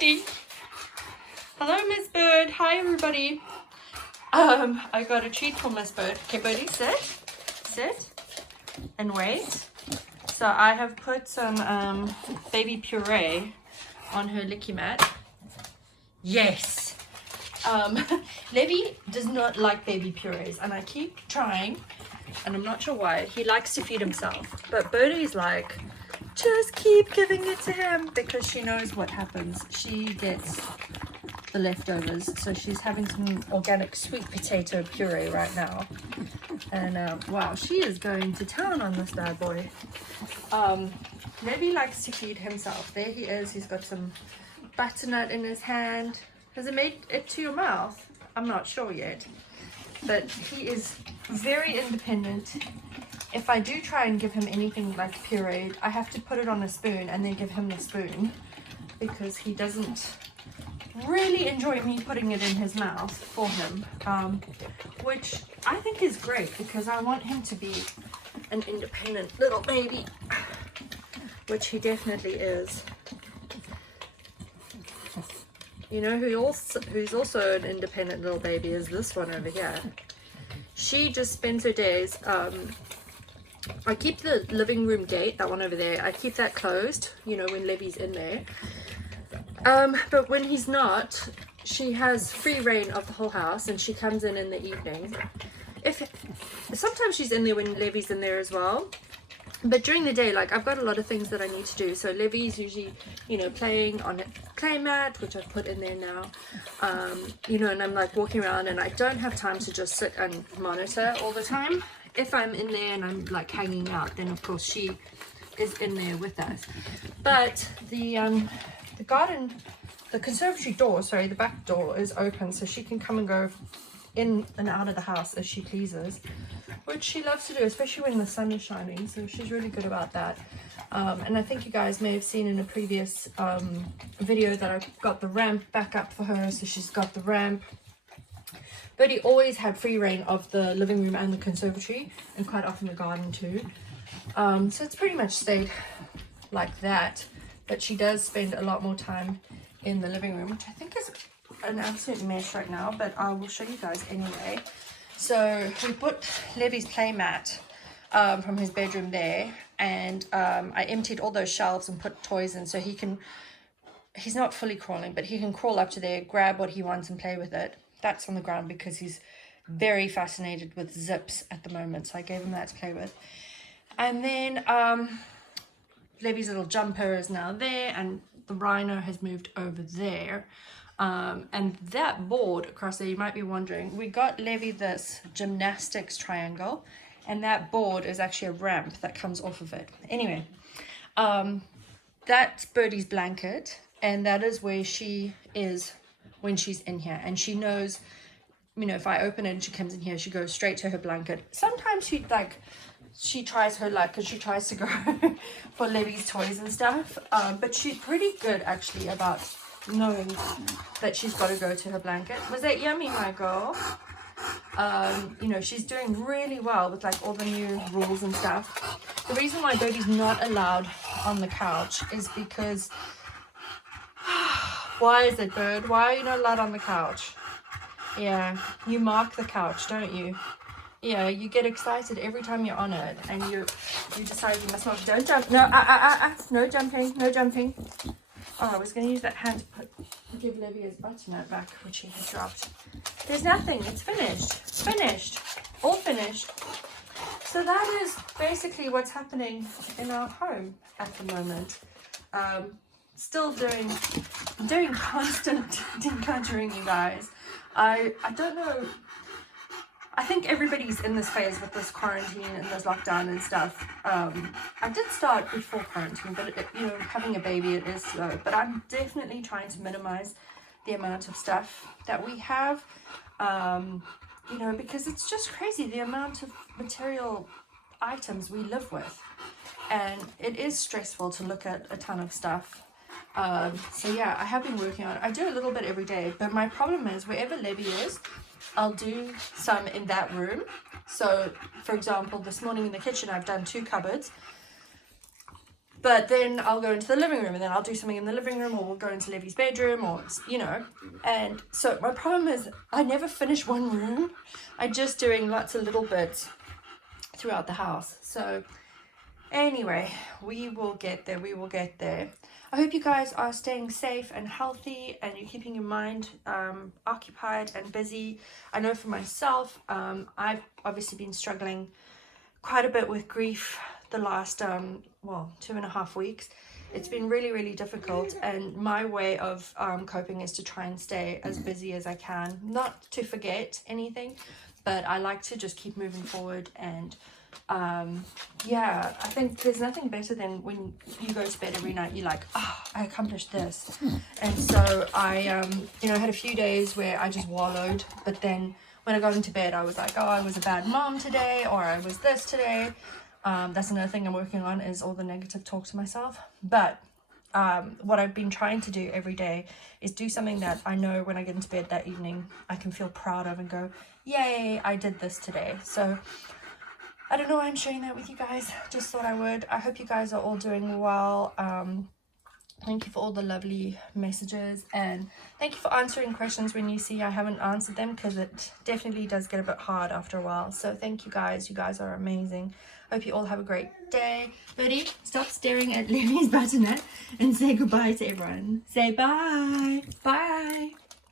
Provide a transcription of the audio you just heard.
Birdie. Hello, Miss Bird. Hi, everybody. I got a treat for Miss Bird. Okay, Birdie, sit, and wait. So I have put some baby puree on her licky mat. Yes. Levy does not like baby purees, and I keep trying, and I'm not sure why. He likes to feed himself, but Birdie's like, just keep giving it to him, because she knows what happens. She gets the leftovers, so she's having some organic sweet potato puree right now, and wow, she is going to town on this bad boy. Levy likes to feed himself. There he is. He's got some butternut in his hand. Has it made it to your mouth? I'm not sure yet, but he is very independent. If I do try and give him anything like pureed, I have to put it on a spoon and then give him the spoon, because he doesn't really enjoy me putting it in his mouth for him, which I think is great, because I want him to be an independent little baby, which he definitely is. You know who's also an independent little baby is this one over here. She just spends her days, I keep the living room gate, that one over there, I keep that closed, you know, when Levy's in there. But when he's not, she has free reign of the whole house, and she comes in the evening. Sometimes she's in there when Levy's in there as well. But during the day, like, I've got a lot of things that I need to do. So Levy's usually, you know, playing on a clay mat, which I've put in there now. You know, and I'm like walking around, and I don't have time to just sit and monitor all the time. If I'm in there and I'm like hanging out, then of course she is in there with us. But the garden, the conservatory door, sorry, the back door is open, so she can come and go in and out of the house as she pleases, which she loves to do, especially when the sun is shining. So she's really good about that. And I think you guys may have seen in a previous video that I got the ramp back up for her, so she's got the ramp. Birdie always had free reign of the living room and the conservatory, and quite often the garden too. So it's pretty much stayed like that, but she does spend a lot more time in the living room, which I think is an absolute mess right now, but I will show you guys anyway. So we put Levy's play mat from his bedroom there, and I emptied all those shelves and put toys in, so he's not fully crawling, but he can crawl up to there, grab what he wants and play with it. That's on the ground because he's very fascinated with zips at the moment, so I gave him that to play with. And then Levy's little jumper is now there, and the rhino has moved over there. And that board across there, you might be wondering, we got Levy this gymnastics triangle, and that board is actually a ramp that comes off of it. Anyway, that's Birdie's blanket, and that is where she is when she's in here. And she knows, you know, if I open it and she comes in here, she goes straight to her blanket. Sometimes she tries her luck, because she tries to go for Levy's toys and stuff, but she's pretty good actually about knowing that she's got to go to her blanket. Was that yummy, my girl? You know, she's doing really well with like all the new rules and stuff. The reason why Birdie's not allowed on the couch is because why is it, Bird? Why are you not allowed on the couch? Yeah, you mark the couch, don't you? Yeah, you get excited every time you're on it, and you decide you must not. Don't jump. No, no jumping, no jumping. Oh, I was going to use that hand to give Levy his butternut back, which he had dropped. There's nothing. It's finished. Finished. All finished. So that is basically what's happening in our home at the moment. Still doing constant decluttering, you guys. I don't know. I think everybody's in this phase with this quarantine and this lockdown and stuff. I did start before quarantine, but you know, having a baby, it is slow. But I'm definitely trying to minimize the amount of stuff that we have, you know, because it's just crazy the amount of material items we live with, and it is stressful to look at a ton of stuff. So yeah, I have been working on it. I do a little bit every day, but my problem is wherever Levy is, I'll do some in that room. So for example, this morning in the kitchen, I've done 2 cupboards. But then I'll go into the living room, and then I'll do something in the living room, or we'll go into Levy's bedroom, or, you know. And so my problem is I never finish one room. I'm just doing lots of little bits throughout the house. So anyway, we will get there. We will get there. I hope you guys are staying safe and healthy, and you're keeping your mind occupied and busy. I know for myself, I've obviously been struggling quite a bit with grief the last, well, 2.5 weeks. It's been really, really difficult, and my way of coping is to try and stay as busy as I can. Not to forget anything, but I like to just keep moving forward. And yeah, I think there's nothing better than when you go to bed every night, you're like, oh, I accomplished this. And so I, you know, had a few days where I just wallowed, but then when I got into bed, I was like, oh, I was a bad mom today, or I was this today. That's another thing I'm working on, is all the negative talk to myself. But what I've been trying to do every day is do something that I know when I get into bed that evening, I can feel proud of and go, yay, I did this today. So I don't know why I'm sharing that with you guys. Just thought I would. I hope you guys are all doing well. Thank you for all the lovely messages, and thank you for answering questions when you see I haven't answered them, because it definitely does get a bit hard after a while. So thank you guys. You guys are amazing. Hope you all have a great day. Birdie, stop staring at Levy's buttonette and say goodbye to everyone. Say bye. Bye.